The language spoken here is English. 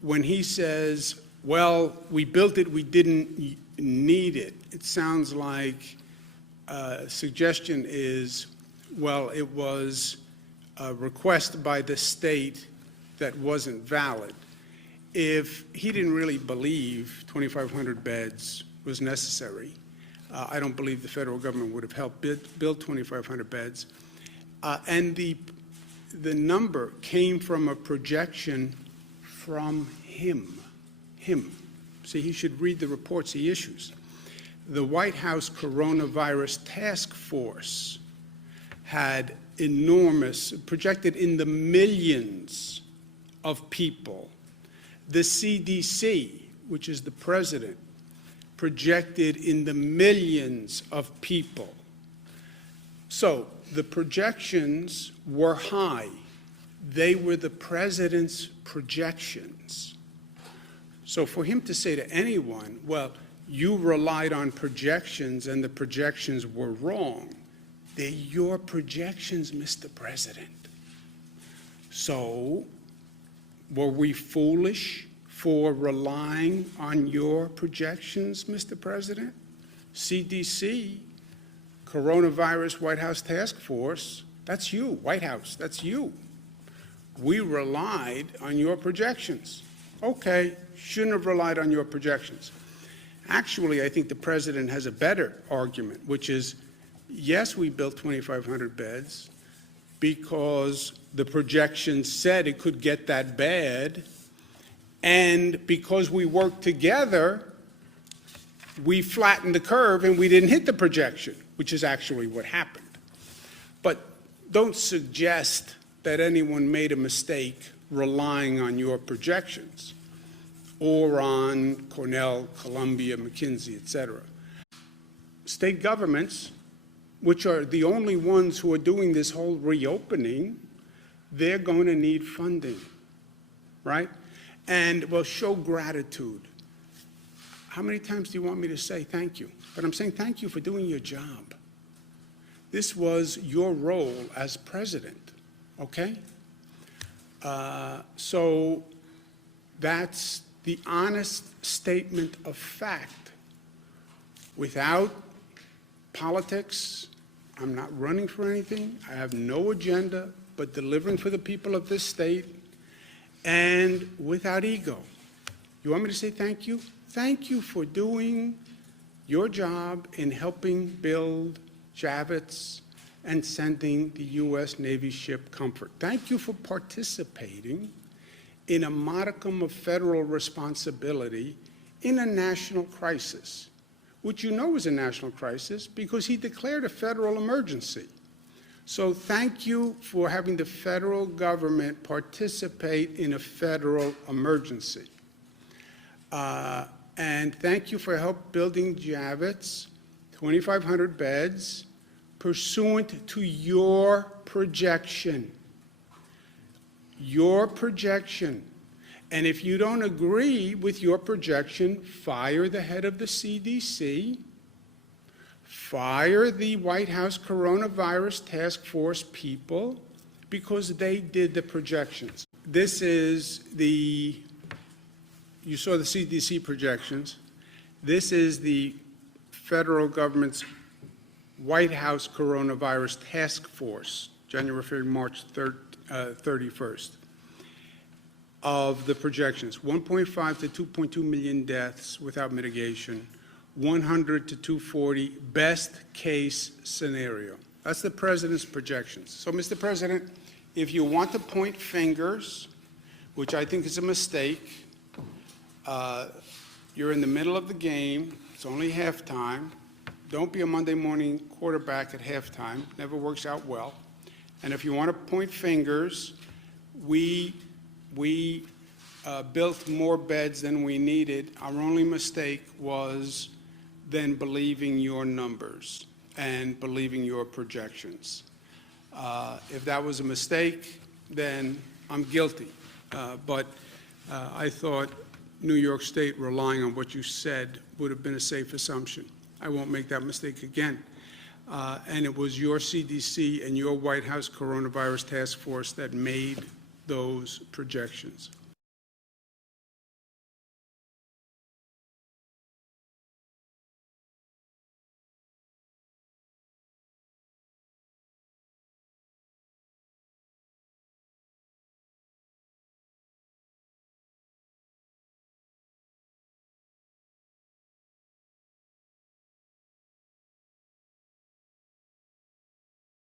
when he says, well, we built it, we didn't need it, it sounds like suggestion is, well, it was a request by the state that wasn't valid. If he didn't really believe 2,500 beds was necessary, I don't believe the federal government would have helped build 2,500 beds. And the number came from a projection from him. See, he should read the reports he issues. The White House Coronavirus Task Force had projected in the millions of people. The CDC, which is the president, projected in the millions of people. So the projections were high. They were the president's projections. So for him to say to anyone, well, you relied on projections and the projections were wrong, they're your projections, Mr. President. So were we foolish for relying on your projections, Mr. President? CDC, Coronavirus White House Task Force, that's you, White House, that's you. We relied on your projections. Okay, shouldn't have relied on your projections. Actually, I think the president has a better argument, which is, yes, we built 2,500 beds because the projections said it could get that bad, and because we worked together, we flattened the curve and we didn't hit the projection, which is actually what happened. But don't suggest that anyone made a mistake relying on your projections or on Cornell, Columbia, McKinsey, et cetera. State governments, which are the only ones who are doing this whole reopening, they're going to need funding, right? And well, show gratitude. How many times do you want me to say thank you? But I'm saying thank you for doing your job. This was your role as president, okay? So that's the honest statement of fact. Without politics, I'm not running for anything. I have no agenda but delivering for the people of this state, and without ego. You want me to say thank you? Thank you for doing your job in helping build Javits and sending the U.S. Navy ship Comfort. Thank you for participating in a modicum of federal responsibility in a national crisis, which you know is a national crisis because he declared a federal emergency. So thank you for having the federal government participate in a federal emergency. And thank you for help building Javits, 2,500 beds, pursuant to your projection. Your projection. And if you don't agree with your projection, fire the head of the CDC, fire the White House Coronavirus Task Force people, because they did the projections. This is the, you saw the CDC projections. This is the federal government's White House Coronavirus Task Force, January, February, March 31st, of the projections. 1.5 to 2.2 million deaths without mitigation, 100 to 240 best case scenario. That's the president's projections. So, Mr. President, if you want to point fingers, which I think is a mistake, you're in the middle of the game. It's only halftime. Don't be a Monday morning quarterback at halftime. Never works out well. And if you want to point fingers, we built more beds than we needed. Our only mistake was then believing your numbers and believing your projections. If that was a mistake, then I'm guilty. But I thought New York State relying on what you said would have been a safe assumption. I won't make that mistake again. And it was your CDC and your White House Coronavirus Task Force that made those projections.